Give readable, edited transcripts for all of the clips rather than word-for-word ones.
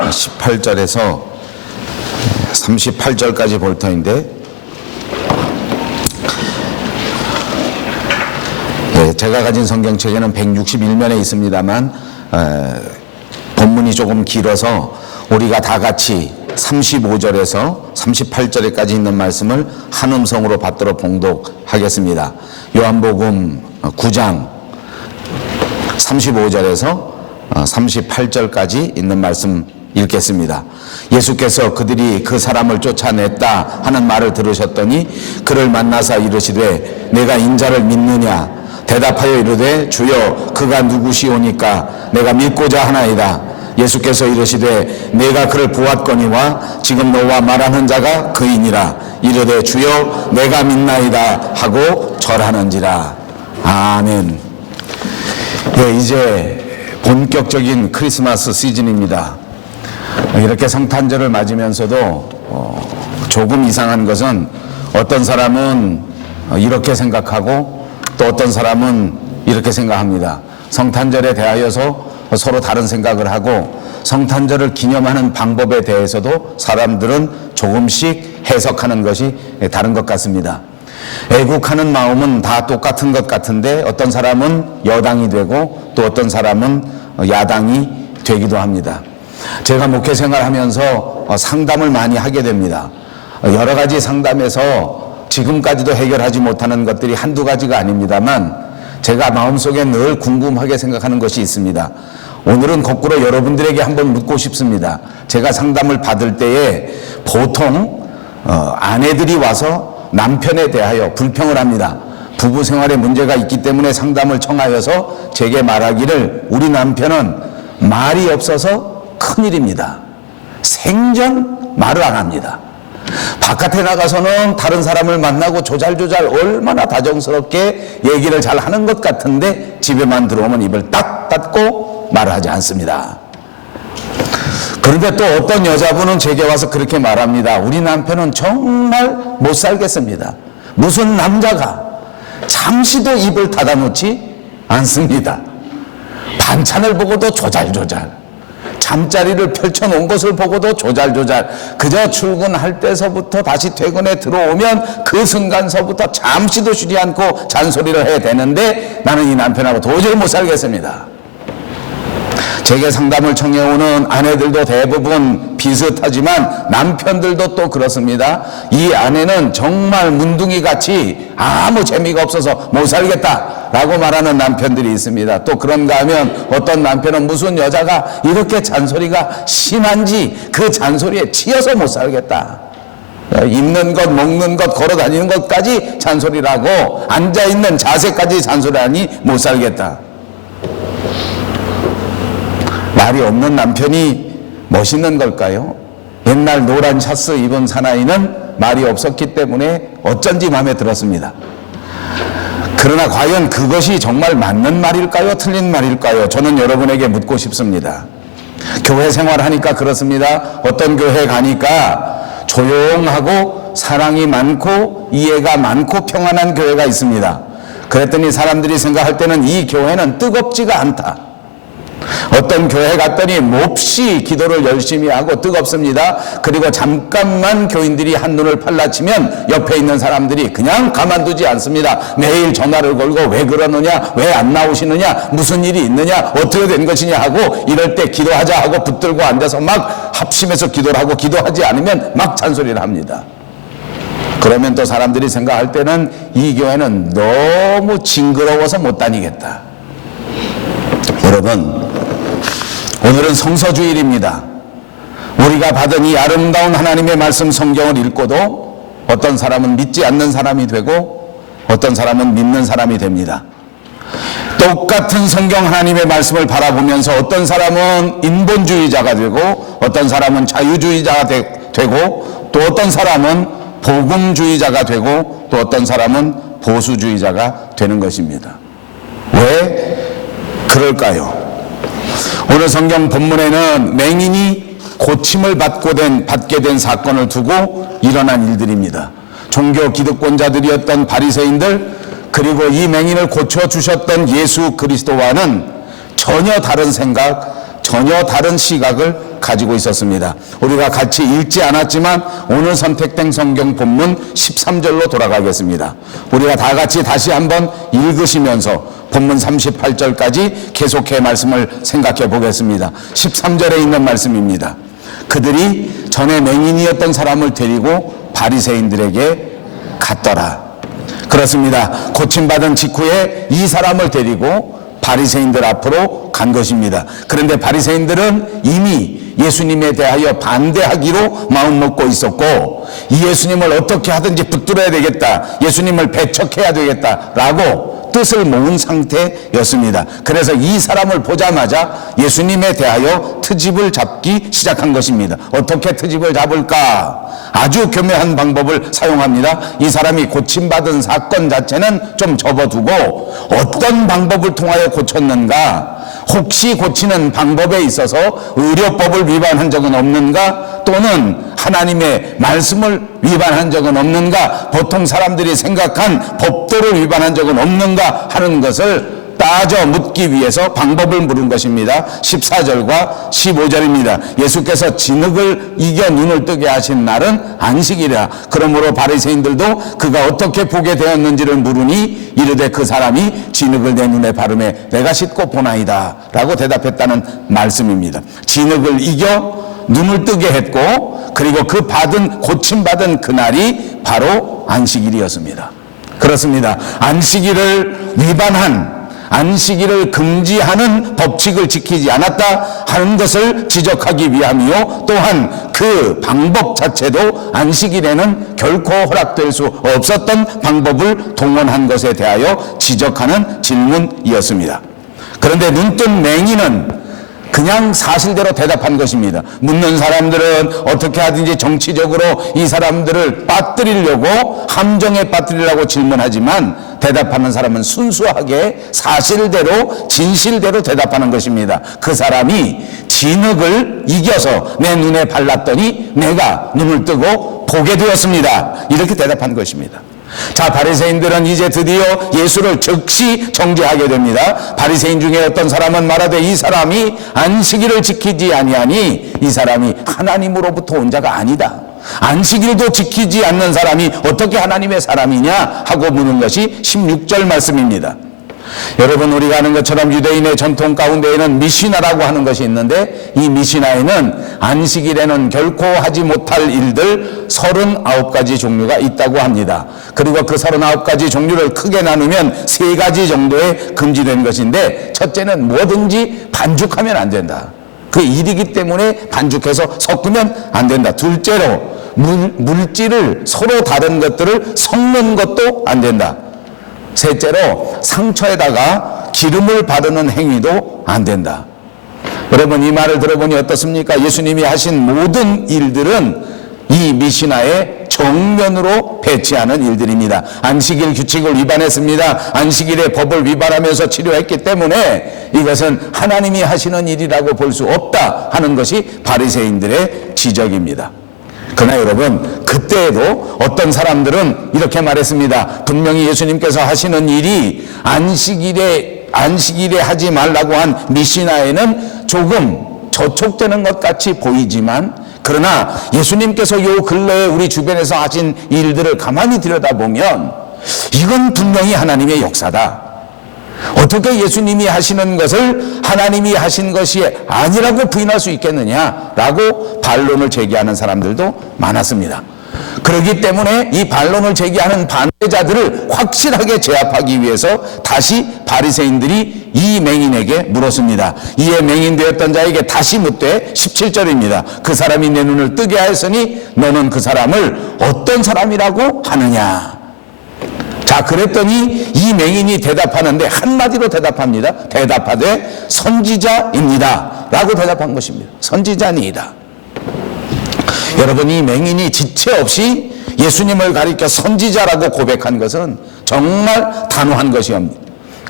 18절에서 38절까지 볼 터인데, 제가 가진 성경책에는 161면에 있습니다만 본문이 조금 길어서 우리가 다 같이 35절에서 38절에까지 있는 말씀을 한 음성으로 받들어 봉독하겠습니다. 요한복음 9장 35절에서 38절까지 있는 말씀 읽겠습니다. 예수께서 그들이 그 사람을 쫓아냈다 하는 말을 들으셨더니 그를 만나사 이르시되 내가 인자를 믿느냐? 대답하여 이르되 주여 그가 누구시오니까 내가 믿고자 하나이다. 예수께서 이르시되 내가 그를 보았거니와 지금 너와 말하는 자가 그이니라. 이르되 주여 내가 믿나이다 하고 절하는지라. 아멘. 이제 본격적인 크리스마스 시즌입니다. 이렇게 성탄절을 맞으면서도 조금 이상한 것은 어떤 사람은 이렇게 생각하고 또 어떤 사람은 이렇게 생각합니다. 성탄절에 대하여서 서로 다른 생각을 하고 성탄절을 기념하는 방법에 대해서도 사람들은 조금씩 해석하는 것이 다른 것 같습니다. 애국하는 마음은 다 똑같은 것 같은데 어떤 사람은 여당이 되고 또 어떤 사람은 야당이 되기도 합니다. 제가 목회 생활하면서 상담을 많이 하게 됩니다. 여러 가지 상담에서 지금까지도 해결하지 못하는 것들이 한두 가지가 아닙니다만 제가 마음속에 늘 궁금하게 생각하는 것이 있습니다. 오늘은 거꾸로 여러분들에게 한번 묻고 싶습니다. 제가 상담을 받을 때에 보통 아내들이 와서 남편에 대하여 불평을 합니다. 부부 생활에 문제가 있기 때문에 상담을 청하여서 제게 말하기를 우리 남편은 말이 없어서 큰일입니다. 생전 말을 안 합니다. 바깥에 나가서는 다른 사람을 만나고 조잘조잘 얼마나 다정스럽게 얘기를 잘 하는 것 같은데 집에만 들어오면 입을 딱 닫고 말을 하지 않습니다. 그런데 또 어떤 여자분은 제게 와서 그렇게 말합니다. 우리 남편은 정말 못 살겠습니다. 무슨 남자가 잠시도 입을 닫아놓지 않습니다. 반찬을 보고도 조잘조잘, 잠자리를 펼쳐놓은 것을 보고도 조잘조잘, 그저 출근할 때서부터 다시 퇴근에 들어오면 그 순간서부터 잠시도 쉬지 않고 잔소리를 해야 되는데 나는 이 남편하고 도저히 못 살겠습니다. 제게 상담을 청해오는 아내들도 대부분 비슷하지만 남편들도 또 그렇습니다. 이 아내는 정말 문둥이같이 아무 재미가 없어서 못 살겠다라고 말하는 남편들이 있습니다. 또 그런가 하면 어떤 남편은 무슨 여자가 이렇게 잔소리가 심한지 그 잔소리에 치여서 못 살겠다. 입는 것, 먹는 것, 걸어다니는 것까지 잔소리라고 앉아있는 자세까지 잔소리하니 못 살겠다. 말이 없는 남편이 멋있는 걸까요? 옛날 노란 셔츠 입은 사나이는 말이 없었기 때문에 어쩐지 마음에 들었습니다. 그러나 과연 그것이 정말 맞는 말일까요? 틀린 말일까요? 저는 여러분에게 묻고 싶습니다. 교회 생활하니까 그렇습니다. 어떤 교회 가니까 조용하고 사랑이 많고 이해가 많고 평안한 교회가 있습니다. 그랬더니 사람들이 생각할 때는 이 교회는 뜨겁지가 않다. 어떤 교회 갔더니 몹시 기도를 열심히 하고 뜨겁습니다. 그리고 잠깐만 교인들이 한눈을 팔라치면 옆에 있는 사람들이 그냥 가만두지 않습니다. 매일 전화를 걸고 왜 그러느냐, 왜 안 나오시느냐, 무슨 일이 있느냐, 어떻게 된 것이냐 하고 이럴 때 기도하자 하고 붙들고 앉아서 막 합심해서 기도를 하고 기도하지 않으면 막 잔소리를 합니다. 그러면 또 사람들이 생각할 때는 이 교회는 너무 징그러워서 못 다니겠다. 여러분, 오늘은 성서주일입니다. 우리가 받은 이 아름다운 하나님의 말씀 성경을 읽고도 어떤 사람은 믿지 않는 사람이 되고 어떤 사람은 믿는 사람이 됩니다. 똑같은 성경 하나님의 말씀을 바라보면서 어떤 사람은 인본주의자가 되고 어떤 사람은 자유주의자가 되고 또 어떤 사람은 복음주의자가 되고 또 어떤 사람은 보수주의자가 되는 것입니다. 왜 그럴까요? 오늘 성경 본문에는 맹인이 고침을 받게 된 사건을 두고 일어난 일들입니다. 종교 기득권자들이었던 바리새인들 그리고 이 맹인을 고쳐주셨던 예수 그리스도와는 전혀 다른 생각, 전혀 다른 시각을 가지고 있었습니다. 우리가 같이 읽지 않았지만 오늘 선택된 성경 본문 13절로 돌아가겠습니다. 우리가 다 같이 다시 한번 읽으시면서 본문 38절까지 계속해 말씀을 생각해 보겠습니다. 13절에 있는 말씀입니다. 그들이 전에 맹인이었던 사람을 데리고 바리새인들에게 갔더라. 그렇습니다. 고침받은 직후에 이 사람을 데리고 바리새인들 앞으로 간 것입니다. 그런데 바리새인들은 이미 예수님에 대하여 반대하기로 마음먹고 있었고, 이 예수님을 어떻게 하든지 붙들어야 되겠다, 예수님을 배척해야 되겠다라고 뜻을 모은 상태였습니다. 그래서 이 사람을 보자마자 예수님에 대하여 트집을 잡기 시작한 것입니다. 어떻게 트집을 잡을까? 아주 교묘한 방법을 사용합니다. 이 사람이 고침받은 사건 자체는 좀 접어두고 어떤 방법을 통하여 고쳤는가, 혹시 고치는 방법에 있어서 의료법을 위반한 적은 없는가, 또는 하나님의 말씀을 위반한 적은 없는가, 보통 사람들이 생각한 법도를 위반한 적은 없는가 하는 것을 따져 묻기 위해서 방법을 물은 것입니다. 14절과 15절입니다. 예수께서 진흙을 이겨 눈을 뜨게 하신 날은 안식이라. 그러므로 바리새인들도 그가 어떻게 보게 되었는지를 물으니 이르되 그 사람이 진흙을 내 눈에 바르매 내가 씻고 보나이다 라고 대답했다는 말씀입니다. 진흙을 이겨 눈을 뜨게 했고, 그리고 그 고침받은 그날이 바로 안식일이었습니다. 그렇습니다. 안식일을 위반한, 안식일을 금지하는 법칙을 지키지 않았다 하는 것을 지적하기 위함이요, 또한 그 방법 자체도 안식일에는 결코 허락될 수 없었던 방법을 동원한 것에 대하여 지적하는 질문이었습니다. 그런데 눈뜬 맹인은 그냥 사실대로 대답한 것입니다. 묻는 사람들은 어떻게 하든지 정치적으로 이 사람들을 빠뜨리려고, 함정에 빠뜨리려고 질문하지만 대답하는 사람은 순수하게 사실대로, 진실대로 대답하는 것입니다. 그 사람이 진흙을 이겨서 내 눈에 발랐더니 내가 눈을 뜨고 보게 되었습니다. 이렇게 대답한 것입니다. 자, 바리새인들은 이제 드디어 예수를 즉시 정죄하게 됩니다. 바리새인 중에 어떤 사람은 말하되 이 사람이 안식일을 지키지 아니하니 이 사람이 하나님으로부터 온 자가 아니다. 안식일도 지키지 않는 사람이 어떻게 하나님의 사람이냐 하고 묻는 것이 16절 말씀입니다. 여러분, 우리가 아는 것처럼 유대인의 전통 가운데에는 미시나라고 하는 것이 있는데, 이 미시나에는 안식일에는 결코 하지 못할 일들 39가지 종류가 있다고 합니다. 그리고 그 39가지 종류를 크게 나누면 3가지 정도에 금지된 것인데, 첫째는 뭐든지 반죽하면 안 된다. 그 일이기 때문에 반죽해서 섞으면 안 된다. 둘째로 물질을, 서로 다른 것들을 섞는 것도 안 된다. 셋째로 상처에다가 기름을 바르는 행위도 안 된다. 여러분, 이 말을 들어보니 어떻습니까? 예수님이 하신 모든 일들은 이 미시나의 정면으로 배치하는 일들입니다. 안식일 규칙을 위반했습니다. 안식일의 법을 위반하면서 치료했기 때문에 이것은 하나님이 하시는 일이라고 볼 수 없다 하는 것이 바리새인들의 지적입니다. 그러나 여러분, 그때에도 어떤 사람들은 이렇게 말했습니다. 분명히 예수님께서 하시는 일이 안식일에 하지 말라고 한 미시나에는 조금 저촉되는 것 같이 보이지만, 그러나 예수님께서 요 근래에 우리 주변에서 하신 일들을 가만히 들여다보면 이건 분명히 하나님의 역사다. 어떻게 예수님이 하시는 것을 하나님이 하신 것이 아니라고 부인할 수 있겠느냐라고 반론을 제기하는 사람들도 많았습니다. 그렇기 때문에 이 반론을 제기하는 반대자들을 확실하게 제압하기 위해서 다시 바리새인들이 이 맹인에게 물었습니다. 이에 맹인되었던 자에게 다시 묻되 17절입니다. 그 사람이 내 눈을 뜨게 하였으니 너는 그 사람을 어떤 사람이라고 하느냐. 자, 그랬더니 이 맹인이 대답하는데 한마디로 대답합니다. 대답하되 선지자입니다 라고 대답한 것입니다. 선지자니이다. 여러분, 이 맹인이 지체 없이 예수님을 가리켜 선지자라고 고백한 것은 정말 단호한 것이옵니다.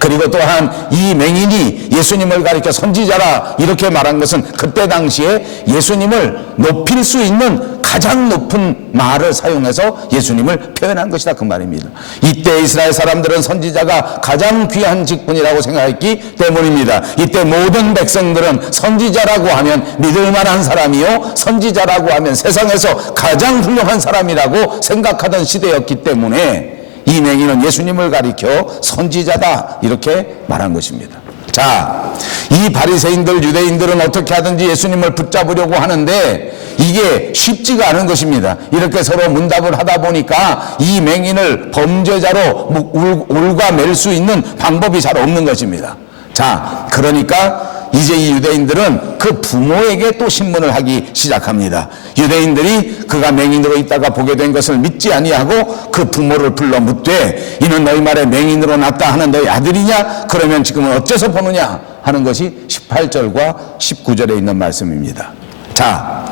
그리고 또한 이 맹인이 예수님을 가리켜 선지자라 이렇게 말한 것은 그때 당시에 예수님을 높일 수 있는 가장 높은 말을 사용해서 예수님을 표현한 것이다 그 말입니다. 이때 이스라엘 사람들은 선지자가 가장 귀한 직분이라고 생각했기 때문입니다. 이때 모든 백성들은 선지자라고 하면 믿을 만한 사람이요, 선지자라고 하면 세상에서 가장 훌륭한 사람이라고 생각하던 시대였기 때문에 이 맹인은 예수님을 가리켜 선지자다 이렇게 말한 것입니다. 자, 이 바리새인들 유대인들은 어떻게 하든지 예수님을 붙잡으려고 하는데 이게 쉽지가 않은 것입니다. 이렇게 서로 문답을 하다 보니까 이 맹인을 범죄자로 올가맬 수 있는 방법이 잘 없는 것입니다. 자, 그러니까 이제 이 유대인들은 그 부모에게 또 신문을 하기 시작합니다. 유대인들이 그가 맹인으로 있다가 보게 된 것을 믿지 아니하고 그 부모를 불러 묻되 이는 너희 말에 맹인으로 났다 하는 너희 아들이냐? 그러면 지금은 어째서 보느냐? 하는 것이 18절과 19절에 있는 말씀입니다. 자,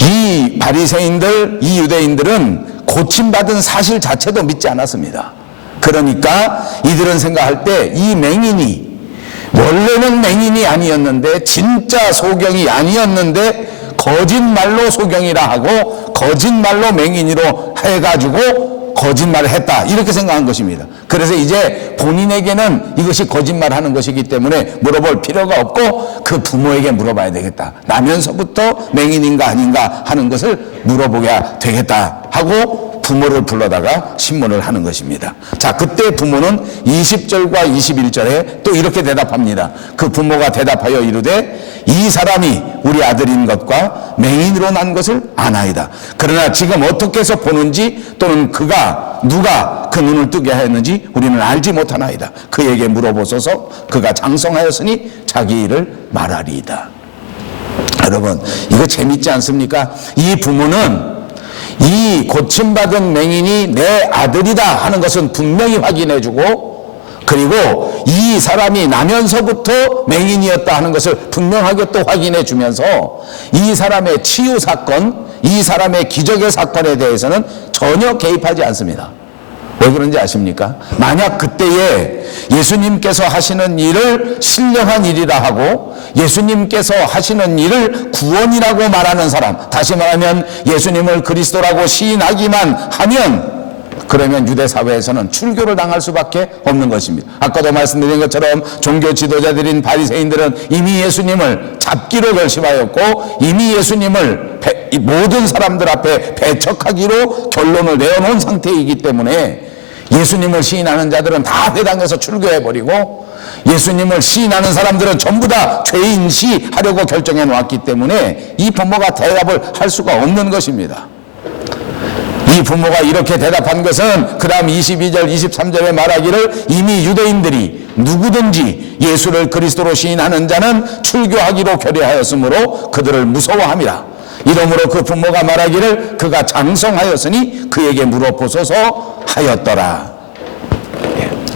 이 바리새인들, 이 유대인들은 고침받은 사실 자체도 믿지 않았습니다. 그러니까 이들은 생각할 때 이 맹인이 원래는 맹인이 아니었는데 진짜 소경이 아니었는데 거짓말로 소경이라 하고 거짓말로 맹인으로 해가지고 거짓말을 했다 이렇게 생각한 것입니다. 그래서 이제 본인에게는 이것이 거짓말하는 것이기 때문에 물어볼 필요가 없고 그 부모에게 물어봐야 되겠다. 나면서부터 맹인인가 아닌가 하는 것을 물어보게 되겠다 하고 부모를 불러다가 신문을 하는 것입니다. 자, 그때 부모는 20절과 21절에 또 이렇게 대답합니다. 그 부모가 대답하여 이르되 이 사람이 우리 아들인 것과 맹인으로 난 것을 아나이다. 그러나 지금 어떻게 해서 보는지 또는 그가 누가 그 눈을 뜨게 하였는지 우리는 알지 못하나이다. 그에게 물어보소서. 그가 장성하였으니 자기 일을 말하리이다. 여러분, 이거 재밌지 않습니까? 이 부모는 이 고침받은 맹인이 내 아들이다 하는 것은 분명히 확인해주고, 그리고 이 사람이 나면서부터 맹인이었다 하는 것을 분명하게 또 확인해주면서 이 사람의 치유 사건, 이 사람의 기적의 사건에 대해서는 전혀 개입하지 않습니다. 왜 그런지 아십니까? 만약 그때에 예수님께서 하시는 일을 신령한 일이라 하고 예수님께서 하시는 일을 구원이라고 말하는 사람, 다시 말하면 예수님을 그리스도라고 시인하기만 하면 그러면 유대 사회에서는 출교를 당할 수밖에 없는 것입니다. 아까도 말씀드린 것처럼 종교 지도자들인 바리새인들은 이미 예수님을 잡기로 결심하였고 이미 예수님을 모든 사람들 앞에 배척하기로 결론을 내어놓은 상태이기 때문에 예수님을 시인하는 자들은 다 회당에서 출교해버리고 예수님을 시인하는 사람들은 전부 다 죄인시하려고 결정해 놓았기 때문에 이 부모가 대답을 할 수가 없는 것입니다. 이 부모가 이렇게 대답한 것은 그 다음 22절 23절에 말하기를 이미 유대인들이 누구든지 예수를 그리스도로 시인하는 자는 출교하기로 결의하였으므로 그들을 무서워함이라. 이러므로 그 부모가 말하기를 그가 장성하였으니 그에게 물어보소서 하였더라.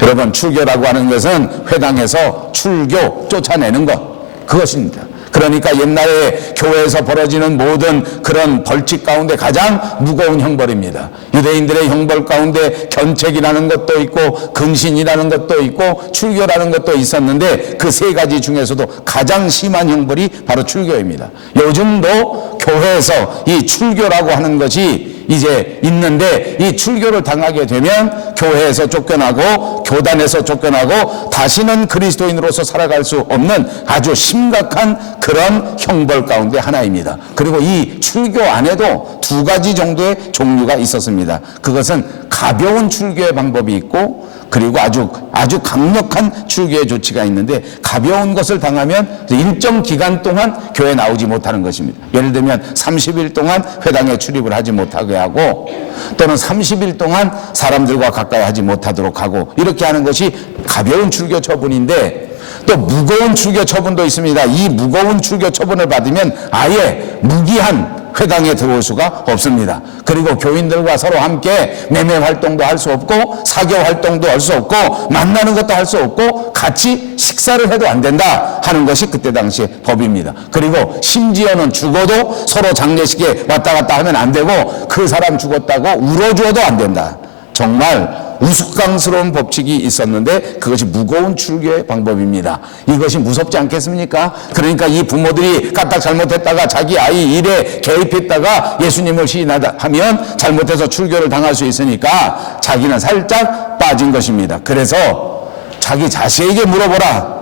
여러분, 출교라고 하는 것은 회당에서 출교, 쫓아내는 것, 그것입니다. 그러니까 옛날에 교회에서 벌어지는 모든 그런 벌칙 가운데 가장 무거운 형벌입니다. 유대인들의 형벌 가운데 견책이라는 것도 있고 근신이라는 것도 있고 출교라는 것도 있었는데 그 세 가지 중에서도 가장 심한 형벌이 바로 출교입니다. 요즘도 교회에서 이 출교라고 하는 것이 이제 있는데 이 출교를 당하게 되면 교회에서 쫓겨나고 교단에서 쫓겨나고 다시는 그리스도인으로서 살아갈 수 없는 아주 심각한 그런 형벌 가운데 하나입니다. 그리고 이 출교 안에도 두 가지 정도의 종류가 있었습니다. 그것은 가벼운 출교의 방법이 있고 그리고 아주 강력한 출교의 조치가 있는데 가벼운 것을 당하면 일정 기간 동안 교회에 나오지 못하는 것입니다. 예를 들면 30일 동안 회당에 출입을 하지 못하게 하고 또는 30일 동안 사람들과 가까이 하지 못하도록 하고 이렇게 하는 것이 가벼운 출교 처분인데 또 무거운 출교 처분도 있습니다. 이 무거운 출교 처분을 받으면 아예 무기한 회당에 들어올 수가 없습니다. 그리고 교인들과 서로 함께 매매 활동도 할 수 없고 사교 활동도 할 수 없고 만나는 것도 할 수 없고 같이 식사를 해도 안 된다 하는 것이 그때 당시의 법입니다. 그리고 심지어는 죽어도 서로 장례식에 왔다 갔다 하면 안 되고 그 사람 죽었다고 울어주어도 안 된다. 정말 우스꽝스러운 법칙이 있었는데 그것이 무거운 출교의 방법입니다. 이것이 무섭지 않겠습니까? 그러니까 이 부모들이 까딱 잘못했다가 자기 아이 일에 개입했다가 예수님을 시인하면 잘못해서 출교를 당할 수 있으니까 자기는 살짝 빠진 것입니다. 그래서 자기 자식에게 물어보라.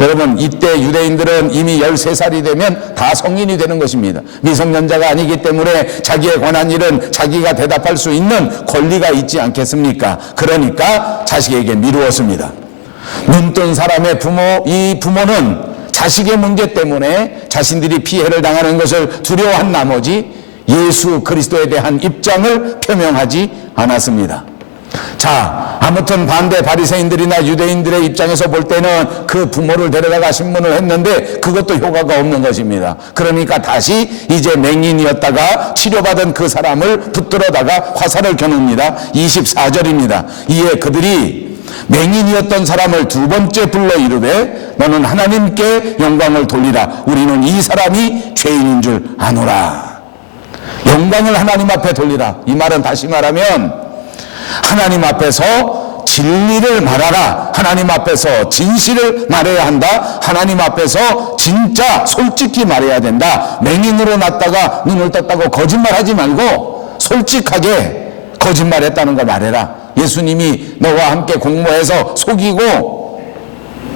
여러분, 이때 유대인들은 이미 13살이 되면 다 성인이 되는 것입니다. 미성년자가 아니기 때문에 자기에 관한 일은 자기가 대답할 수 있는 권리가 있지 않겠습니까? 그러니까 자식에게 미루었습니다. 눈뜬 사람의 이 부모는 자식의 문제 때문에 자신들이 피해를 당하는 것을 두려워한 나머지 예수 그리스도에 대한 입장을 표명하지 않았습니다. 자, 아무튼 반대 바리새인들이나 유대인들의 입장에서 볼 때는 그 부모를 데려다가 신문을 했는데 그것도 효과가 없는 것입니다. 그러니까 다시 이제 맹인이었다가 치료받은 그 사람을 붙들어다가 화살을 겨눕니다. 24절입니다. 이에 그들이 맹인이었던 사람을 두 번째 불러 이르되 너는 하나님께 영광을 돌리라. 우리는 이 사람이 죄인인 줄 아노라. 영광을 하나님 앞에 돌리라. 이 말은 다시 말하면 하나님 앞에서 진리를 말하라. 하나님 앞에서 진실을 말해야 한다. 하나님 앞에서 진짜 솔직히 말해야 된다. 맹인으로 났다가 눈을 떴다고 거짓말하지 말고 솔직하게 거짓말했다는 걸 말해라. 예수님이 너와 함께 공모해서 속이고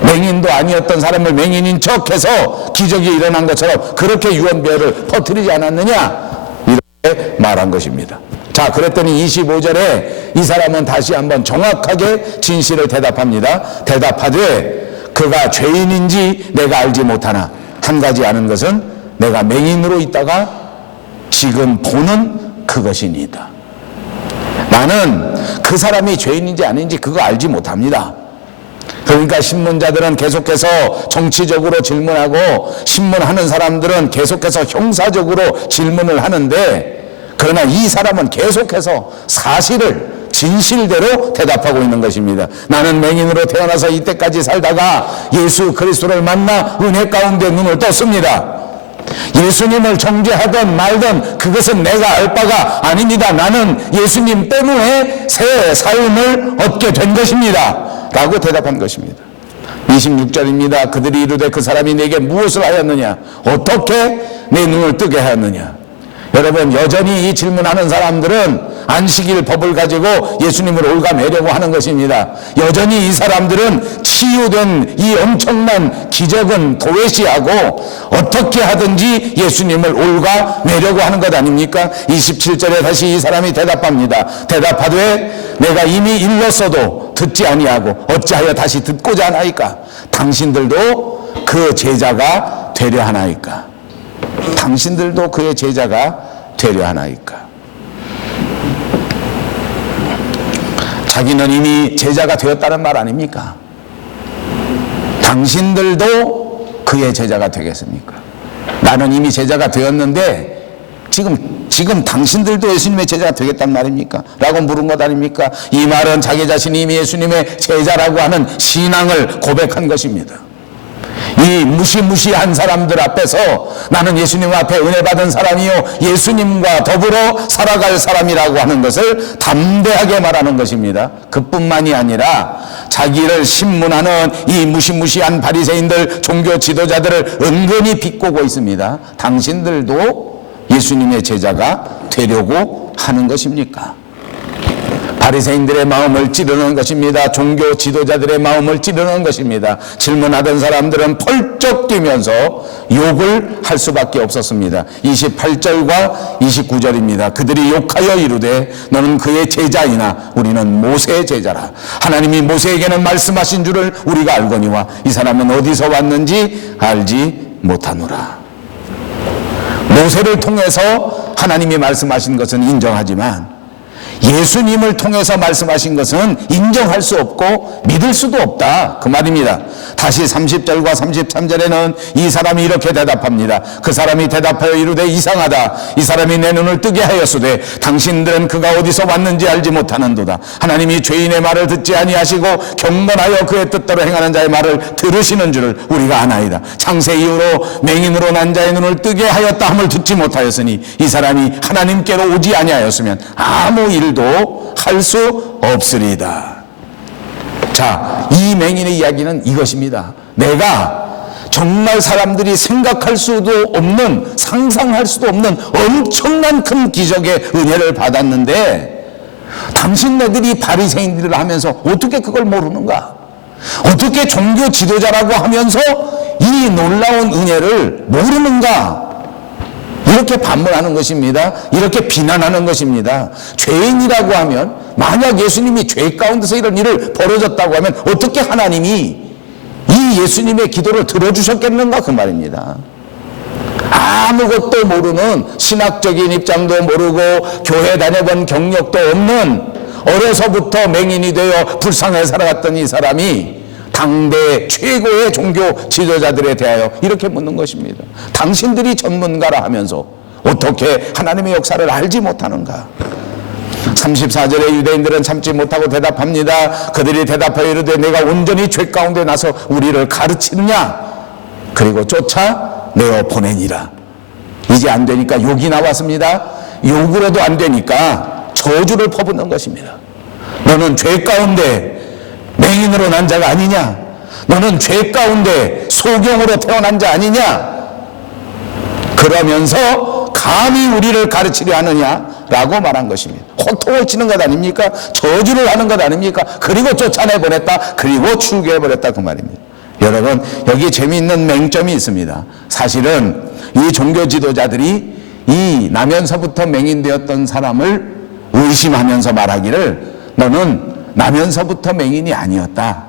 맹인도 아니었던 사람을 맹인인 척해서 기적이 일어난 것처럼 그렇게 유언비어를 퍼뜨리지 않았느냐, 이렇게 말한 것입니다. 자, 그랬더니 25절에 이 사람은 다시 한번 정확하게 진실을 대답합니다. 대답하되 그가 죄인인지 내가 알지 못하나 한 가지 아는 것은 내가 맹인으로 있다가 지금 보는 그것이니이다. 나는 그 사람이 죄인인지 아닌지 그거 알지 못합니다. 그러니까 신문자들은 계속해서 정치적으로 질문하고 신문하는 사람들은 계속해서 형사적으로 질문을 하는데, 그러나 이 사람은 계속해서 사실을 진실대로 대답하고 있는 것입니다. 나는 맹인으로 태어나서 이때까지 살다가 예수 그리스도를 만나 은혜 가운데 눈을 떴습니다. 예수님을 정죄하든 말든 그것은 내가 알 바가 아닙니다. 나는 예수님 때문에 새 삶을 얻게 된 것입니다. 라고 대답한 것입니다. 26절입니다. 그들이 이르되 그 사람이 내게 무엇을 하였느냐? 어떻게 내 눈을 뜨게 하였느냐? 여러분, 여전히 이 질문하는 사람들은 안식일 법을 가지고 예수님을 올가매려고 하는 것입니다. 여전히 이 사람들은 치유된 이 엄청난 기적은 도외시하고 어떻게 하든지 예수님을 올가매려고 하는 것 아닙니까? 27절에 다시 이 사람이 대답합니다. 대답하되 내가 이미 일렀어도 듣지 아니하고 어찌하여 다시 듣고자 하나이까? 당신들도 그 제자가 되려 하나이까? 당신들도 그의 제자가 되려 하나이까? 자기는 이미 제자가 되었다는 말 아닙니까? 당신들도 그의 제자가 되겠습니까? 나는 이미 제자가 되었는데 지금 당신들도 예수님의 제자가 되겠단 말입니까? 라고 물은 것 아닙니까? 이 말은 자기 자신이 이미 예수님의 제자라고 하는 신앙을 고백한 것입니다. 이 무시무시한 사람들 앞에서 나는 예수님 앞에 은혜 받은 사람이요 예수님과 더불어 살아갈 사람이라고 하는 것을 담대하게 말하는 것입니다. 그뿐만이 아니라 자기를 신문하는 이 무시무시한 바리새인들, 종교 지도자들을 은근히 비꼬고 있습니다. 당신들도 예수님의 제자가 되려고 하는 것입니까? 바리새인들의 마음을 찌르는 것입니다. 종교 지도자들의 마음을 찌르는 것입니다. 질문하던 사람들은 펄쩍 뛰면서 욕을 할 수밖에 없었습니다. 28절과 29절입니다. 그들이 욕하여 이르되 너는 그의 제자이나 우리는 모세의 제자라. 하나님이 모세에게는 말씀하신 줄을 우리가 알거니와 이 사람은 어디서 왔는지 알지 못하노라. 모세를 통해서 하나님이 말씀하신 것은 인정하지만 예수님을 통해서 말씀하신 것은 인정할 수 없고 믿을 수도 없다, 그 말입니다. 다시 30절과 33절에는 이 사람이 이렇게 대답합니다. 그 사람이 대답하여 이르되 이상하다. 이 사람이 내 눈을 뜨게 하였으되 당신들은 그가 어디서 왔는지 알지 못하는도다. 하나님이 죄인의 말을 듣지 아니하시고 경건하여 그의 뜻대로 행하는 자의 말을 들으시는 줄을 우리가 아나이다. 창세 이후로 맹인으로 난 자의 눈을 뜨게 하였다 함을 듣지 못하였으니 이 사람이 하나님께로 오지 아니하였으면 아무 일 일도 할 수 없으리다. 자, 이 맹인의 이야기는 이것입니다. 내가 정말 사람들이 생각할 수도 없는, 상상할 수도 없는 엄청난 큰 기적의 은혜를 받았는데 당신네들이 바리새인들을 하면서 어떻게 그걸 모르는가? 어떻게 종교 지도자라고 하면서 이 놀라운 은혜를 모르는가? 이렇게 반문하는 것입니다. 이렇게 비난하는 것입니다. 죄인이라고 하면, 만약 예수님이 죄 가운데서 이런 일을 벌어졌다고 하면 어떻게 하나님이 이 예수님의 기도를 들어주셨겠는가, 그 말입니다. 아무것도 모르는, 신학적인 입장도 모르고 교회 다녀본 경력도 없는, 어려서부터 맹인이 되어 불쌍하게 살아갔던 이 사람이 당대 최고의 종교 지도자들에 대하여 이렇게 묻는 것입니다. 당신들이 전문가라 하면서 어떻게 하나님의 역사를 알지 못하는가? 34절에 유대인들은 참지 못하고 대답합니다. 그들이 대답하여 이르되 내가 온전히 죄 가운데 나서 우리를 가르치느냐? 그리고 쫓아 내어 보내니라. 이제 안 되니까 욕이 나왔습니다. 욕으로도 안 되니까 저주를 퍼붓는 것입니다. 너는 죄 가운데 맹인으로 난 자가 아니냐? 너는 죄 가운데 소경으로 태어난 자 아니냐? 그러면서 감히 우리를 가르치려 하느냐라고 말한 것입니다. 호통을 치는 것 아닙니까? 저주를 하는 것 아닙니까? 그리고 쫓아내버렸다. 그리고 출교해버렸다, 그 말입니다. 여러분, 여기 재미있는 맹점이 있습니다. 사실은 이 종교 지도자들이 이 나면서부터 맹인되었던 사람을 의심하면서 말하기를 너는 나면서부터 맹인이 아니었다.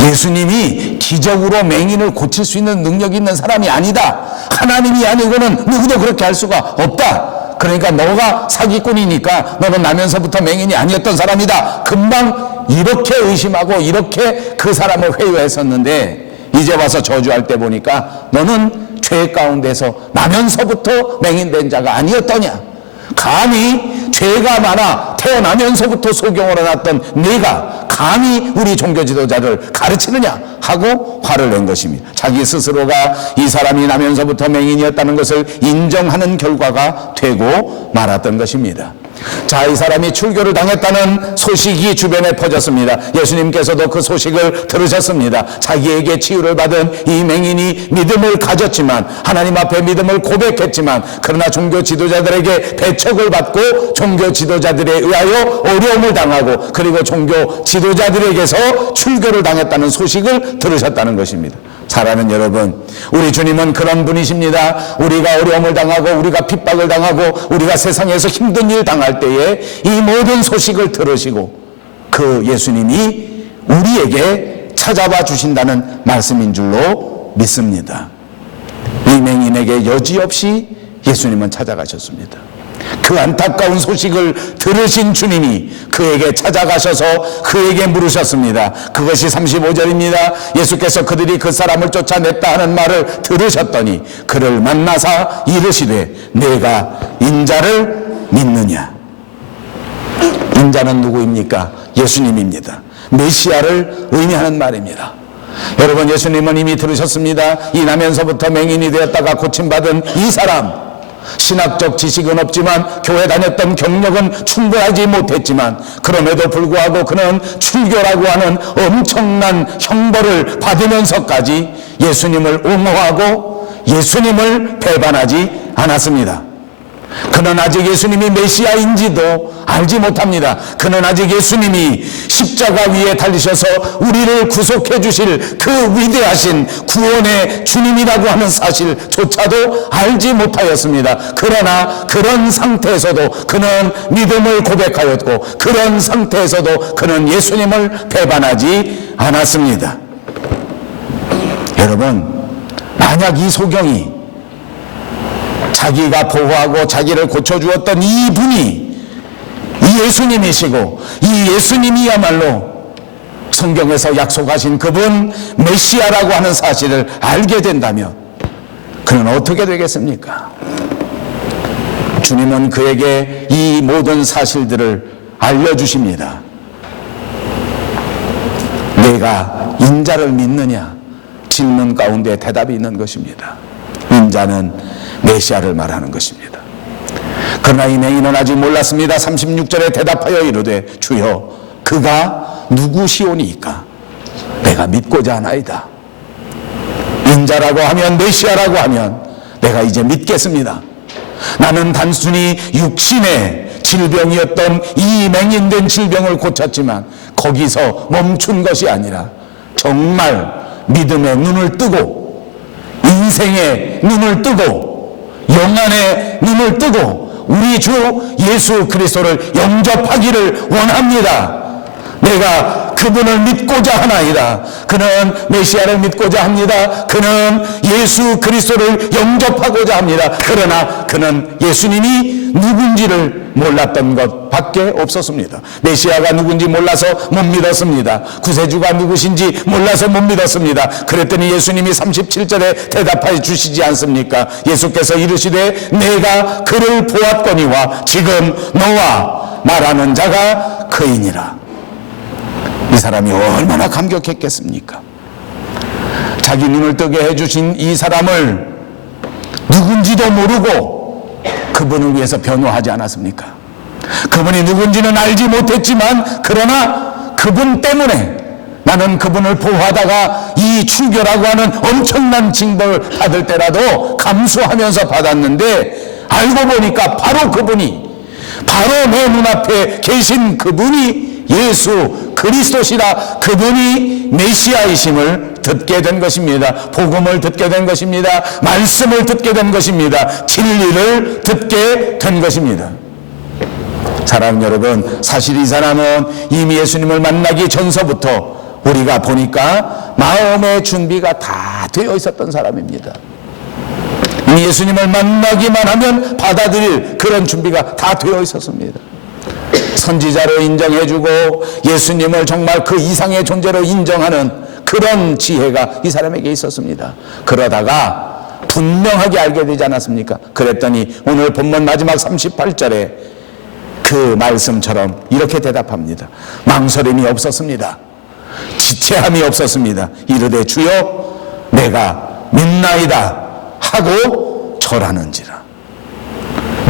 예수님이 기적으로 맹인을 고칠 수 있는 능력이 있는 사람이 아니다. 하나님이 아니고는 누구도 그렇게 할 수가 없다. 그러니까 너가 사기꾼이니까 너는 나면서부터 맹인이 아니었던 사람이다. 금방 이렇게 의심하고 이렇게 그 사람을 회유했었는데 이제 와서 저주할 때 보니까 너는 죄 가운데서 나면서부터 맹인된 자가 아니었더냐. 감히 죄가 많아 태어나면서부터 소경으로 났던 네가 감히 우리 종교 지도자를 가르치느냐 하고 화를 낸 것입니다. 자기 스스로가 이 사람이 나면서부터 맹인이었다는 것을 인정하는 결과가 되고 말았던 것입니다. 자, 이 사람이 출교를 당했다는 소식이 주변에 퍼졌습니다. 예수님께서도 그 소식을 들으셨습니다. 자기에게 치유를 받은 이 맹인이 믿음을 가졌지만, 하나님 앞에 믿음을 고백했지만, 그러나 종교 지도자들에게 배척을 받고 종교 지도자들에 의하여 어려움을 당하고 그리고 종교 지도자들에게서 출교를 당했다는 소식을 들으셨다는 것입니다. 사랑하는 여러분, 우리 주님은 그런 분이십니다. 우리가 어려움을 당하고 우리가 핍박을 당하고 우리가 세상에서 힘든 일 당할 때에 이 모든 소식을 들으시고 그 예수님이 우리에게 찾아와 주신다는 말씀인 줄로 믿습니다. 이 맹인에게 여지없이 예수님은 찾아가셨습니다. 그 안타까운 소식을 들으신 주님이 그에게 찾아가셔서 그에게 물으셨습니다. 그것이 35절입니다. 예수께서 그들이 그 사람을 쫓아냈다 하는 말을 들으셨더니 그를 만나사 이르시되 내가 인자를 믿느냐. 인자는 누구입니까? 예수님입니다. 메시아를 의미하는 말입니다. 여러분, 예수님은 이미 들으셨습니다. 이 나면서부터 맹인이 되었다가 고침받은 이 사람, 신학적 지식은 없지만 교회 다녔던 경력은 충분하지 못했지만 그럼에도 불구하고 그는 출교라고 하는 엄청난 형벌을 받으면서까지 예수님을 옹호하고 예수님을 배반하지 않았습니다. 그는 아직 예수님이 메시아인지도 알지 못합니다. 그는 아직 예수님이 십자가 위에 달리셔서 우리를 구속해 주실 그 위대하신 구원의 주님이라고 하는 사실조차도 알지 못하였습니다. 그러나 그런 상태에서도 그는 믿음을 고백하였고 그런 상태에서도 그는 예수님을 배반하지 않았습니다. 여러분, 만약 이 소경이 자기가 보호하고 자기를 고쳐주었던 이 분이 이 예수님이시고 이 예수님이야말로 성경에서 약속하신 그분 메시아라고 하는 사실을 알게 된다면 그는 어떻게 되겠습니까? 주님은 그에게 이 모든 사실들을 알려주십니다. 내가 인자를 믿느냐? 질문 가운데 대답이 있는 것입니다. 인자는 메시아를 말하는 것입니다. 그러나 이 맹인은 아직 몰랐습니다. 36절에 대답하여 이르되 주여 그가 누구시오니까 내가 믿고자 하나이다. 인자라고 하면, 메시아라고 하면 내가 이제 믿겠습니다. 나는 단순히 육신의 질병이었던 이 맹인된 질병을 고쳤지만 거기서 멈춘 것이 아니라 정말 믿음의 눈을 뜨고 인생의 눈을 뜨고 영안의 눈을 뜨고 우리 주 예수 그리스도를 영접하기를 원합니다. 내가 그분을 믿고자 하나이다. 그는 메시아를 믿고자 합니다. 그는 예수 그리스도를 영접하고자 합니다. 그러나 그는 예수님이 누군지를 몰랐던 것밖에 없었습니다. 메시아가 누군지 몰라서 못 믿었습니다. 구세주가 누구신지 몰라서 못 믿었습니다. 그랬더니 예수님이 37절에 대답해 주시지 않습니까? 예수께서 이르시되 내가 그를 보았거니와 지금 너와 말하는 자가 그이니라. 이 사람이 얼마나 감격했겠습니까? 자기 눈을 뜨게 해주신 이 사람을 누군지도 모르고 그분을 위해서 변호하지 않았습니까? 그분이 누군지는 알지 못했지만 그러나 그분 때문에 나는 그분을 보호하다가 이 출교라고 하는 엄청난 징벌을 받을 때라도 감수하면서 받았는데 알고 보니까 바로 그분이, 바로 내 눈앞에 계신 그분이 예수 그리스도시라, 그분이 메시아이심을 듣게 된 것입니다. 복음을 듣게 된 것입니다. 말씀을 듣게 된 것입니다. 진리를 듣게 된 것입니다. 사랑하는 여러분, 사실 이 사람은 이미 예수님을 만나기 전서부터 우리가 보니까 마음의 준비가 다 되어 있었던 사람입니다. 예수님을 만나기만 하면 받아들일 그런 준비가 다 되어 있었습니다. 선지자로 인정해주고 예수님을 정말 그 이상의 존재로 인정하는 그런 지혜가 이 사람에게 있었습니다. 그러다가 분명하게 알게 되지 않았습니까? 그랬더니 오늘 본문 마지막 38절에 그 말씀처럼 이렇게 대답합니다. 망설임이 없었습니다. 지체함이 없었습니다. 이르되 주여 내가 믿나이다 하고 절하는지라.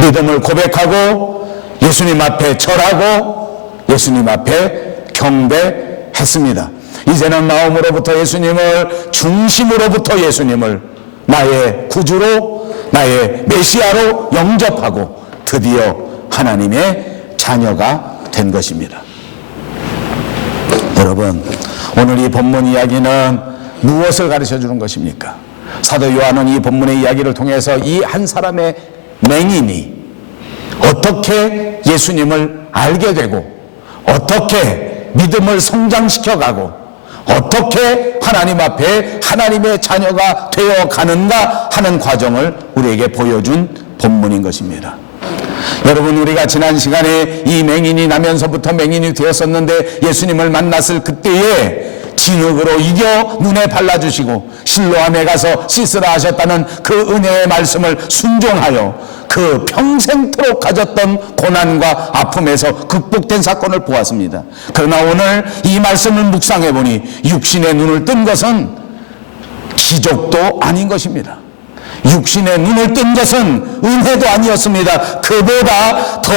믿음을 고백하고 예수님 앞에 절하고 예수님 앞에 경배했습니다. 이제는 마음으로부터 예수님을, 중심으로부터 예수님을 나의 구주로, 나의 메시아로 영접하고 드디어 하나님의 자녀가 된 것입니다. 여러분, 오늘 이 본문 이야기는 무엇을 가르쳐 주는 것입니까? 사도 요한은 이 본문의 이야기를 통해서 이 한 사람의 맹인이 어떻게 예수님을 알게 되고 어떻게 믿음을 성장시켜가고 어떻게 하나님 앞에 하나님의 자녀가 되어 가는가 하는 과정을 우리에게 보여준 본문인 것입니다. 여러분, 우리가 지난 시간에 이 맹인이 나면서부터 맹인이 되었었는데 예수님을 만났을 그때에 진흙으로 이겨 눈에 발라주시고 실로암에 가서 씻으라 하셨다는 그 은혜의 말씀을 순종하여 그 평생토록 가졌던 고난과 아픔에서 극복된 사건을 보았습니다. 그러나 오늘 이 말씀을 묵상해 보니 육신의 눈을 뜬 것은 기적도 아닌 것입니다. 육신의 눈을 뜬 것은 은혜도 아니었습니다. 그보다 더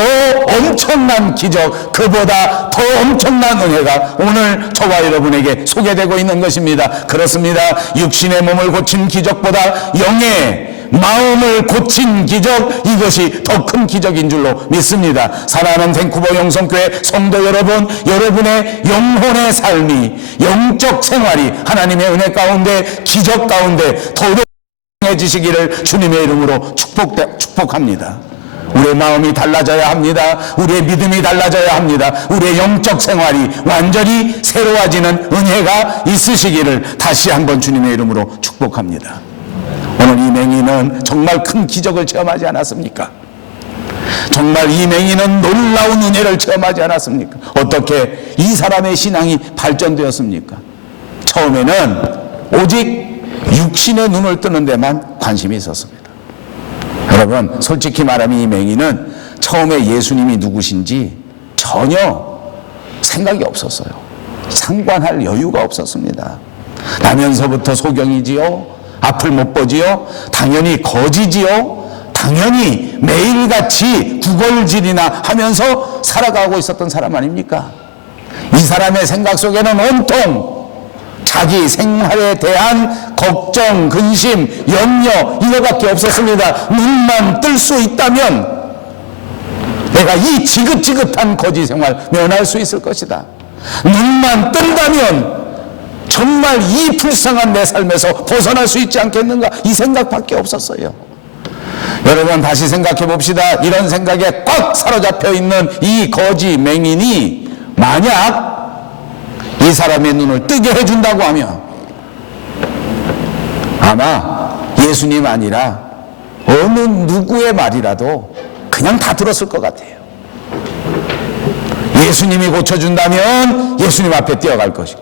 엄청난 기적, 그보다 더 엄청난 은혜가 오늘 저와 여러분에게 소개되고 있는 것입니다. 그렇습니다. 육신의 몸을 고친 기적보다 영의 마음을 고친 기적, 이것이 더 큰 기적인 줄로 믿습니다. 사랑하는 밴쿠버 영성교회 성도 여러분, 여러분의 영혼의 삶이, 영적 생활이 하나님의 은혜 가운데, 기적 가운데 더욱 해지시기를 주님의 이름으로 축복합니다. 우리의 마음이 달라져야 합니다. 우리의 믿음이 달라져야 합니다. 우리의 영적 생활이 완전히 새로워지는 은혜가 있으시기를 다시 한번 주님의 이름으로 축복합니다. 오늘 이 맹인은 정말 큰 기적을 체험하지 않았습니까? 정말 이 맹인은 놀라운 은혜를 체험하지 않았습니까? 어떻게 이 사람의 신앙이 발전되었습니까? 처음에는 오직 육신의 눈을 뜨는 데만 관심이 있었습니다. 여러분, 솔직히 말하면 이 맹인은 처음에 예수님이 누구신지 전혀 생각이 없었어요. 상관할 여유가 없었습니다. 나면서부터 소경이지요, 앞을 못 보지요, 당연히 거지지요, 당연히 매일같이 구걸질이나 하면서 살아가고 있었던 사람 아닙니까? 이 사람의 생각 속에는 온통 자기 생활에 대한 걱정, 근심, 염려 이거밖에 없었습니다. 눈만 뜰 수 있다면 내가 이 지긋지긋한 거지 생활 면할 수 있을 것이다. 눈만 뜬다면 정말 이 불쌍한 내 삶에서 벗어날 수 있지 않겠는가, 이 생각밖에 없었어요. 여러분 다시 생각해 봅시다. 이런 생각에 꽉 사로잡혀 있는 이 거지 맹인이 만약 이 사람의 눈을 뜨게 해준다고 하면 아마 예수님 아니라 어느 누구의 말이라도 그냥 다 들었을 것 같아요. 예수님이 고쳐준다면 예수님 앞에 뛰어갈 것이고,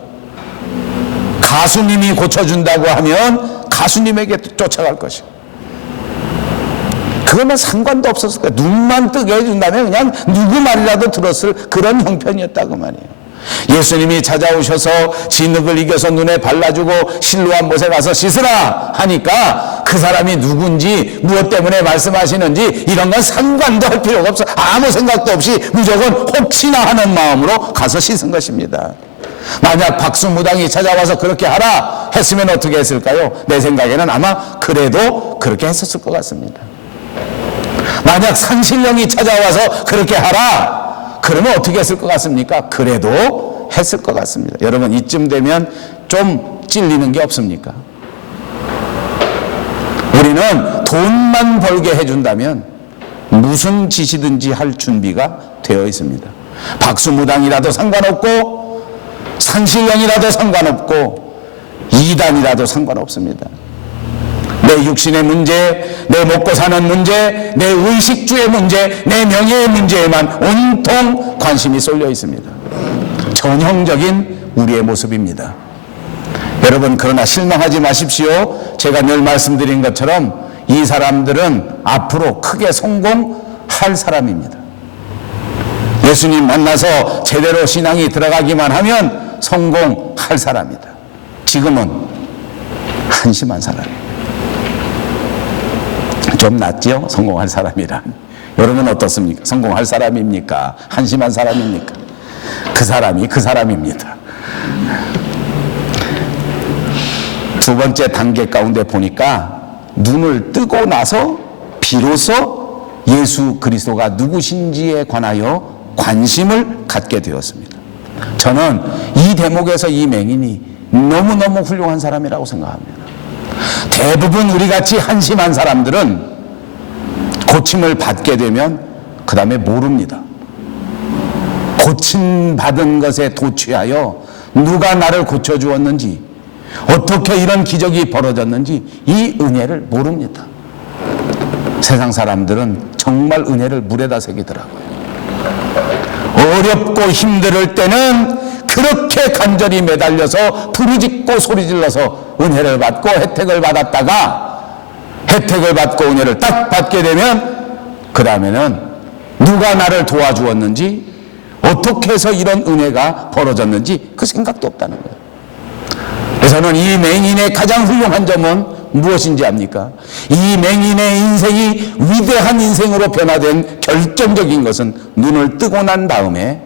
가수님이 고쳐준다고 하면 가수님에게 쫓아갈 것이고, 그거는 상관도 없었을 거예요. 눈만 뜨게 해준다면 그냥 누구 말이라도 들었을 그런 형편이었다고 말이에요. 예수님이 찾아오셔서 진흙을 이겨서 눈에 발라주고 실로암 못에 가서 씻으라 하니까 그 사람이 누군지 무엇 때문에 말씀하시는지 이런 건 상관도 할 필요가 없어. 아무 생각도 없이 무조건 혹시나 하는 마음으로 가서 씻은 것입니다. 만약 박수무당이 찾아와서 그렇게 하라 했으면 어떻게 했을까요? 내 생각에는 아마 그래도 그렇게 했었을 것 같습니다. 만약 산신령이 찾아와서 그렇게 하라 그러면 어떻게 했을 것 같습니까? 그래도 했을 것 같습니다. 여러분 이쯤 되면 좀 찔리는 게 없습니까? 우리는 돈만 벌게 해준다면 무슨 짓이든지 할 준비가 되어 있습니다. 박수무당이라도 상관없고 산신령이라도 상관없고 이단이라도 상관없습니다. 내 육신의 문제, 내 먹고 사는 문제, 내 의식주의 문제, 내 명예의 문제에만 온통 관심이 쏠려 있습니다. 전형적인 우리의 모습입니다. 여러분 그러나 실망하지 마십시오. 제가 늘 말씀드린 것처럼 이 사람들은 앞으로 크게 성공할 사람입니다. 예수님 만나서 제대로 신앙이 들어가기만 하면 성공할 사람이다. 지금은 한심한 사람이에요. 좀 낫죠? 성공할 사람이란. 여러분 어떻습니까? 성공할 사람입니까? 한심한 사람입니까? 그 사람이 그 사람입니다. 두 번째 단계 가운데 보니까 눈을 뜨고 나서 비로소 예수 그리스도가 누구신지에 관하여 관심을 갖게 되었습니다. 저는 이 대목에서 이 맹인이 너무너무 훌륭한 사람이라고 생각합니다. 대부분 우리같이 한심한 사람들은 고침을 받게 되면 그 다음에 모릅니다. 고침받은 것에 도취하여 누가 나를 고쳐주었는지, 어떻게 이런 기적이 벌어졌는지 이 은혜를 모릅니다. 세상 사람들은 정말 은혜를 물에다 새기더라고요. 어렵고 힘들 때는 그렇게 간절히 매달려서 부르짖고 소리질러서 은혜를 받고 혜택을 받았다가 혜택을 받고 은혜를 딱 받게 되면 그 다음에는 누가 나를 도와주었는지, 어떻게 해서 이런 은혜가 벌어졌는지 그 생각도 없다는 거예요. 그래서 저는 이 맹인의 가장 훌륭한 점은 무엇인지 압니까? 이 맹인의 인생이 위대한 인생으로 변화된 결정적인 것은 눈을 뜨고 난 다음에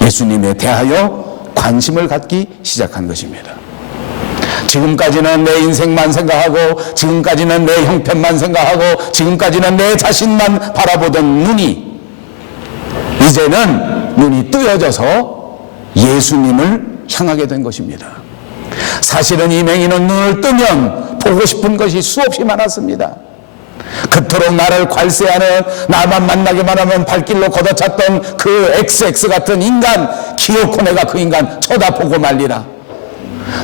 예수님에 대하여 관심을 갖기 시작한 것입니다. 지금까지는 내 인생만 생각하고, 지금까지는 내 형편만 생각하고, 지금까지는 내 자신만 바라보던 눈이 이제는 눈이 뜨여져서 예수님을 향하게 된 것입니다. 사실은 이 맹인은 눈을 뜨면 보고 싶은 것이 수없이 많았습니다. 그토록 나를 괄세하는, 나만 만나기만 하면 발길로 걷어찼던 그 XX 같은 인간, 기어코 내가 그 인간 쳐다보고 말리라.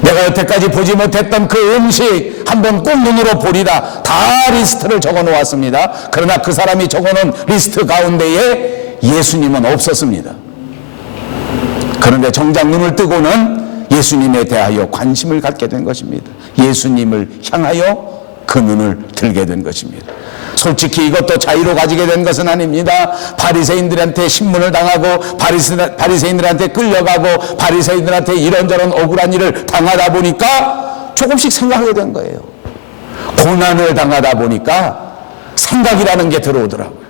내가 여태까지 보지 못했던 그 음식 한번 꼭 눈으로 보리라. 다 리스트를 적어 놓았습니다. 그러나 그 사람이 적어놓은 리스트 가운데에 예수님은 없었습니다. 그런데 정작 눈을 뜨고는 예수님에 대하여 관심을 갖게 된 것입니다. 예수님을 향하여 그 눈을 들게 된 것입니다. 솔직히 이것도 자유로 가지게 된 것은 아닙니다. 바리새인들한테 신문을 당하고 바리새인들한테 끌려가고 바리새인들한테 이런저런 억울한 일을 당하다 보니까 조금씩 생각하게 된 거예요. 고난을 당하다 보니까 생각이라는 게 들어오더라고요.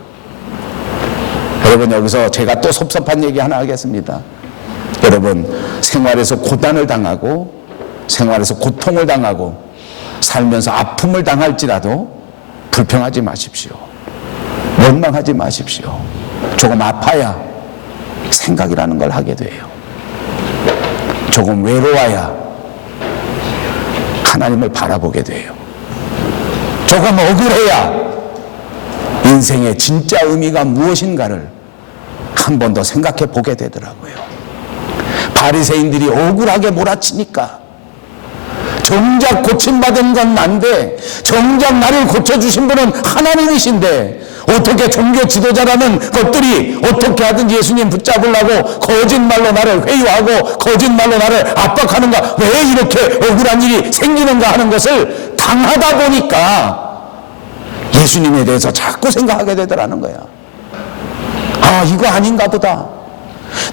여러분, 여기서 제가 또 섭섭한 얘기 하나 하겠습니다. 여러분, 생활에서 고난을 당하고 생활에서 고통을 당하고 살면서 아픔을 당할지라도 불평하지 마십시오. 원망하지 마십시오. 조금 아파야 생각이라는 걸 하게 돼요. 조금 외로워야 하나님을 바라보게 돼요. 조금 억울해야 인생의 진짜 의미가 무엇인가를 한 번 더 생각해 보게 되더라고요. 바리새인들이 억울하게 몰아치니까 정작 고침받은 건 난데 정작 나를 고쳐주신 분은 하나님이신데 어떻게 종교 지도자라는 것들이 어떻게 하든지 예수님 붙잡으려고 거짓말로 나를 회유하고 거짓말로 나를 압박하는가, 왜 이렇게 억울한 일이 생기는가 하는 것을 당하다 보니까 예수님에 대해서 자꾸 생각하게 되더라는 거야. 아, 이거 아닌가 보다.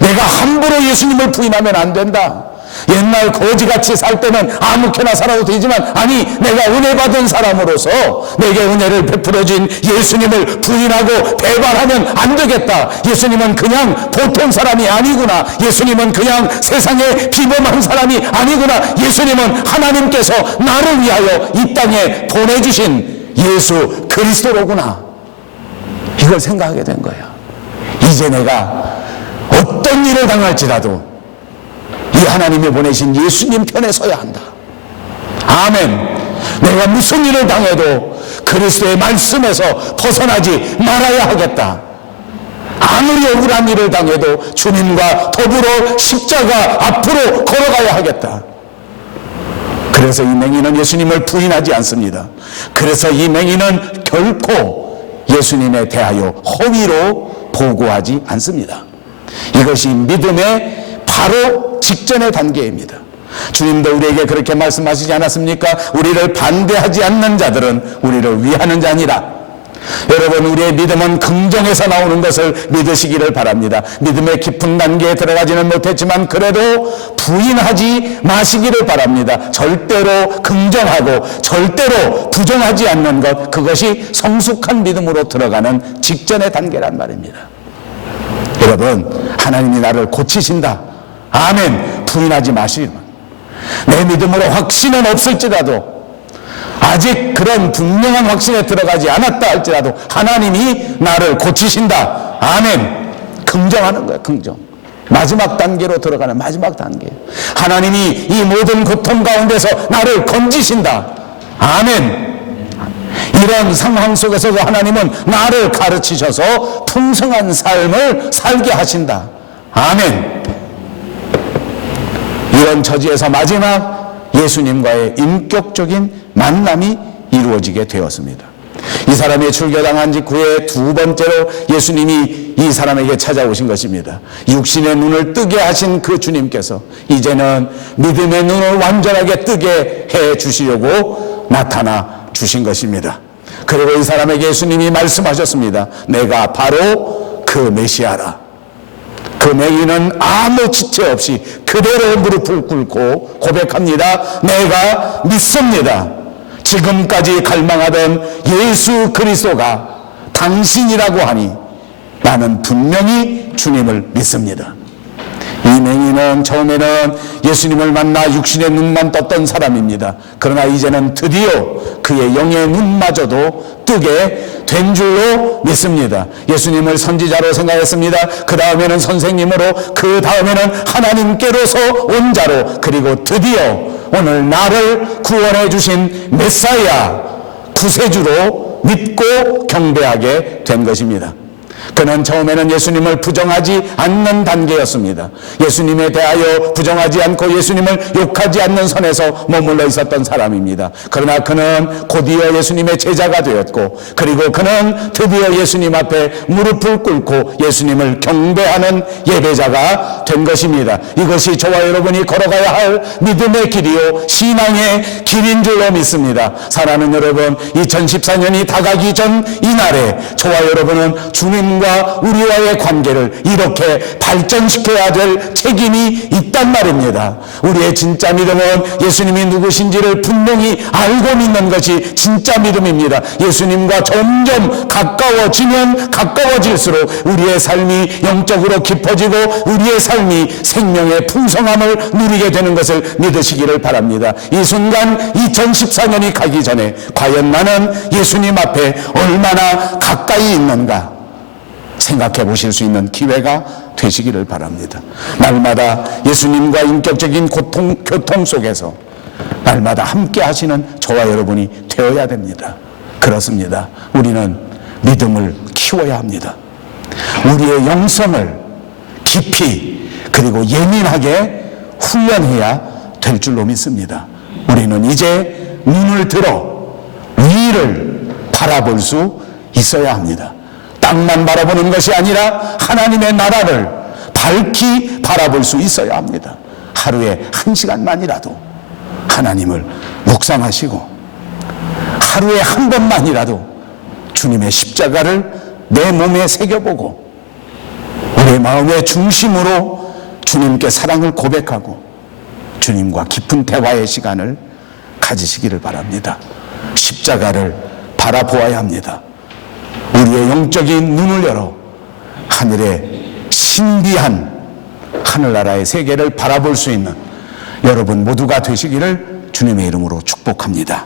내가 함부로 예수님을 부인하면 안 된다. 옛날 거지같이 살 때는 아무렇게나 살아도 되지만, 아니, 내가 은혜 받은 사람으로서 내게 은혜를 베풀어준 예수님을 부인하고 배반하면 안 되겠다. 예수님은 그냥 보통 사람이 아니구나. 예수님은 그냥 세상에 비범한 사람이 아니구나. 예수님은 하나님께서 나를 위하여 이 땅에 보내주신 예수 그리스도로구나. 이걸 생각하게 된 거야. 이제 내가 어떤 일을 당할지라도 이 하나님이 보내신 예수님 편에 서야 한다. 아멘. 내가 무슨 일을 당해도 그리스도의 말씀에서 벗어나지 말아야 하겠다. 아무리 억울한 일을 당해도 주님과 더불어 십자가 앞으로 걸어가야 하겠다. 그래서 이 맹인은 예수님을 부인하지 않습니다. 그래서 이 맹인은 결코 예수님에 대하여 허위로 보고하지 않습니다. 이것이 믿음의 바로 직전의 단계입니다. 주님도 우리에게 그렇게 말씀하시지 않았습니까? 우리를 반대하지 않는 자들은 우리를 위하는 자니라. 여러분, 우리의 믿음은 긍정에서 나오는 것을 믿으시기를 바랍니다. 믿음의 깊은 단계에 들어가지는 못했지만 그래도 부인하지 마시기를 바랍니다. 절대로 긍정하고 절대로 부정하지 않는 것, 그것이 성숙한 믿음으로 들어가는 직전의 단계란 말입니다. 여러분, 하나님이 나를 고치신다. 아멘. 부인하지 마시기를. 내 믿음으로 확신은 없을지라도, 아직 그런 분명한 확신에 들어가지 않았다 할지라도 하나님이 나를 고치신다. 아멘. 긍정하는 거야, 긍정. 마지막 단계로 들어가는 마지막 단계. 하나님이 이 모든 고통 가운데서 나를 건지신다. 아멘. 이런 상황 속에서도 하나님은 나를 가르치셔서 풍성한 삶을 살게 하신다. 아멘. 이런 처지에서 마지막 예수님과의 인격적인 만남이 이루어지게 되었습니다. 이 사람이 출교당한 직후에 두 번째로 예수님이 이 사람에게 찾아오신 것입니다. 육신의 눈을 뜨게 하신 그 주님께서 이제는 믿음의 눈을 완전하게 뜨게 해 주시려고 나타나 주신 것입니다. 그리고 이 사람에게 예수님이 말씀하셨습니다. 내가 바로 그 메시아라. 그 맹인은 아무 지체 없이 그대로 무릎을 꿇고 고백합니다. 내가 믿습니다. 지금까지 갈망하던 예수 그리스도가 당신이라고 하니 나는 분명히 주님을 믿습니다. 이 맹인은 처음에는 예수님을 만나 육신의 눈만 떴던 사람입니다. 그러나 이제는 드디어 그의 영의 눈마저도 뜨게 된 줄로 믿습니다. 예수님을 선지자로 생각했습니다. 그 다음에는 선생님으로, 그 다음에는 하나님께로서 온 자로, 그리고 드디어 오늘 나를 구원해 주신 메사야, 구세주로 믿고 경배하게 된 것입니다. 그는 처음에는 예수님을 부정하지 않는 단계였습니다. 예수님에 대하여 부정하지 않고 예수님을 욕하지 않는 선에서 머물러 있었던 사람입니다. 그러나 그는 곧이어 예수님의 제자가 되었고, 그리고 그는 드디어 예수님 앞에 무릎을 꿇고 예수님을 경배하는 예배자가 된 것입니다. 이것이 저와 여러분이 걸어가야 할 믿음의 길이요 신앙의 길인 줄로 믿습니다. 사랑하는 여러분, 2014년이 다가기 전 이날에 저와 여러분은 주님 예수님과 우리와의 관계를 이렇게 발전시켜야 될 책임이 있단 말입니다. 우리의 진짜 믿음은 예수님이 누구신지를 분명히 알고 믿는 것이 진짜 믿음입니다. 예수님과 점점 가까워지면 가까워질수록 우리의 삶이 영적으로 깊어지고 우리의 삶이 생명의 풍성함을 누리게 되는 것을 믿으시기를 바랍니다. 이 순간 2014년이 가기 전에 과연 나는 예수님 앞에 얼마나 가까이 있는가 생각해 보실 수 있는 기회가 되시기를 바랍니다. 날마다 예수님과 인격적인 교통 속에서 날마다 함께 하시는 저와 여러분이 되어야 됩니다. 그렇습니다. 우리는 믿음을 키워야 합니다. 우리의 영성을 깊이 그리고 예민하게 훈련해야 될 줄로 믿습니다. 우리는 이제 눈을 들어 위를 바라볼 수 있어야 합니다. 땅만 바라보는 것이 아니라 하나님의 나라를 밝히 바라볼 수 있어야 합니다. 하루에 1시간만이라도 하나님을 묵상하시고 하루에 한 번만이라도 주님의 십자가를 내 몸에 새겨보고 우리의 마음의 중심으로 주님께 사랑을 고백하고 주님과 깊은 대화의 시간을 가지시기를 바랍니다. 십자가를 바라보아야 합니다. 우리의 영적인 눈을 열어 하늘의 신비한 하늘나라의 세계를 바라볼 수 있는 여러분 모두가 되시기를 주님의 이름으로 축복합니다.